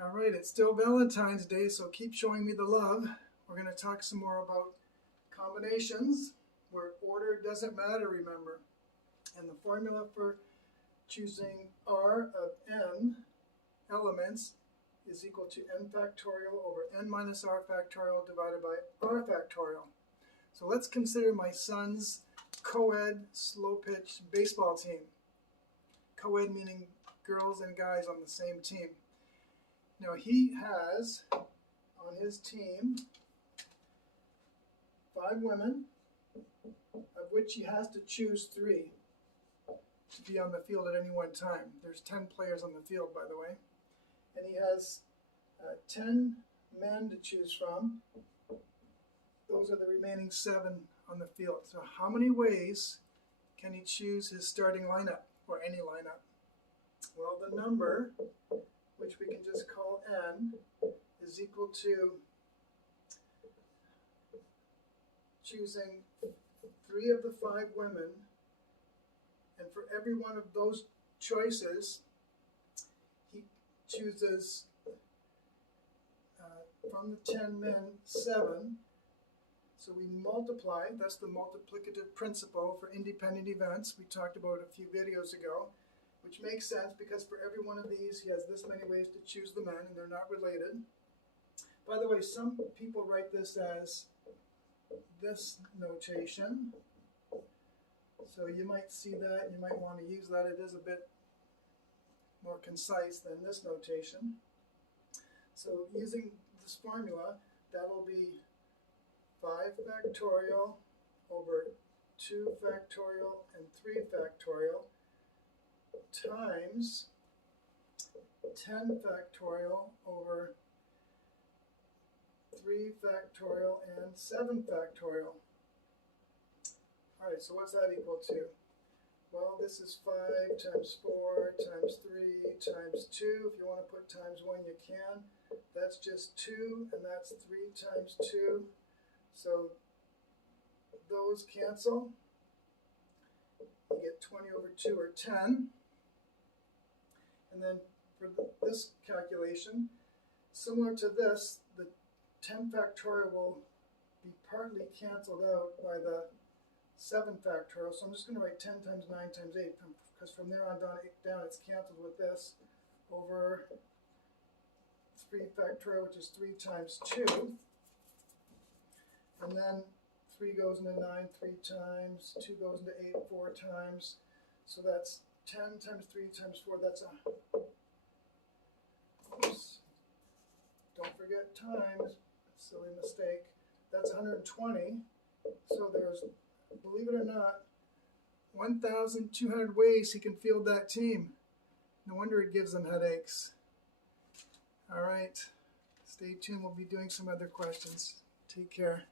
All right, it's still Valentine's Day, so keep showing me the love. We're going to talk some more about combinations where order doesn't matter, remember. And the formula for choosing R of n elements is equal to n factorial over n minus r factorial divided by r factorial. So let's consider my son's co-ed slow-pitch baseball team. Co-ed meaning girls and guys on the same team. Now he has on his team 5 women, of which he has to choose 3 to be on the field at any one time. There's 10 players on the field, by the way. And he has 10 men to choose from. Those are the remaining 7 on the field. So how many ways can he choose his starting lineup, or any lineup? Well, the number, which we can just call n, is equal to choosing 3 of the 5 women, and for every one of those choices, he chooses from the 10 men 7. So we multiply, that's the multiplicative principle for independent events we talked about a few videos ago, which makes sense because for every one of these he has this many ways to choose the men and they're not related. By the way, some people write this as this notation. So you might see that, you might want to use that. It is a bit more concise than this notation. So using this formula, that'll be 5 factorial over 2 factorial and 3 factorial times 10 factorial over 3 factorial and 7 factorial. All right, so what's that equal to? Well, this is 5 times 4 times 3 times 2. If you want to put times 1, you can. That's just 2, and that's 3 times 2. So those cancel. You get 20 over 2, or 10. And then for this calculation, similar to this, the 10 factorial will be partly canceled out by the 7 factorial. So I'm just going to write 10 times 9 times 8, because from there on down it's canceled with this, over 3 factorial, which is 3 times 2. And then 3 goes into 9 3 times, 2 goes into 8 4 times. So that's 10 times 3 times 4. That's oops, don't forget times, silly mistake. That's 120. So there's, believe it or not, 1,200 ways he can field that team. No wonder it gives them headaches. All right, stay tuned. We'll be doing some other questions. Take care.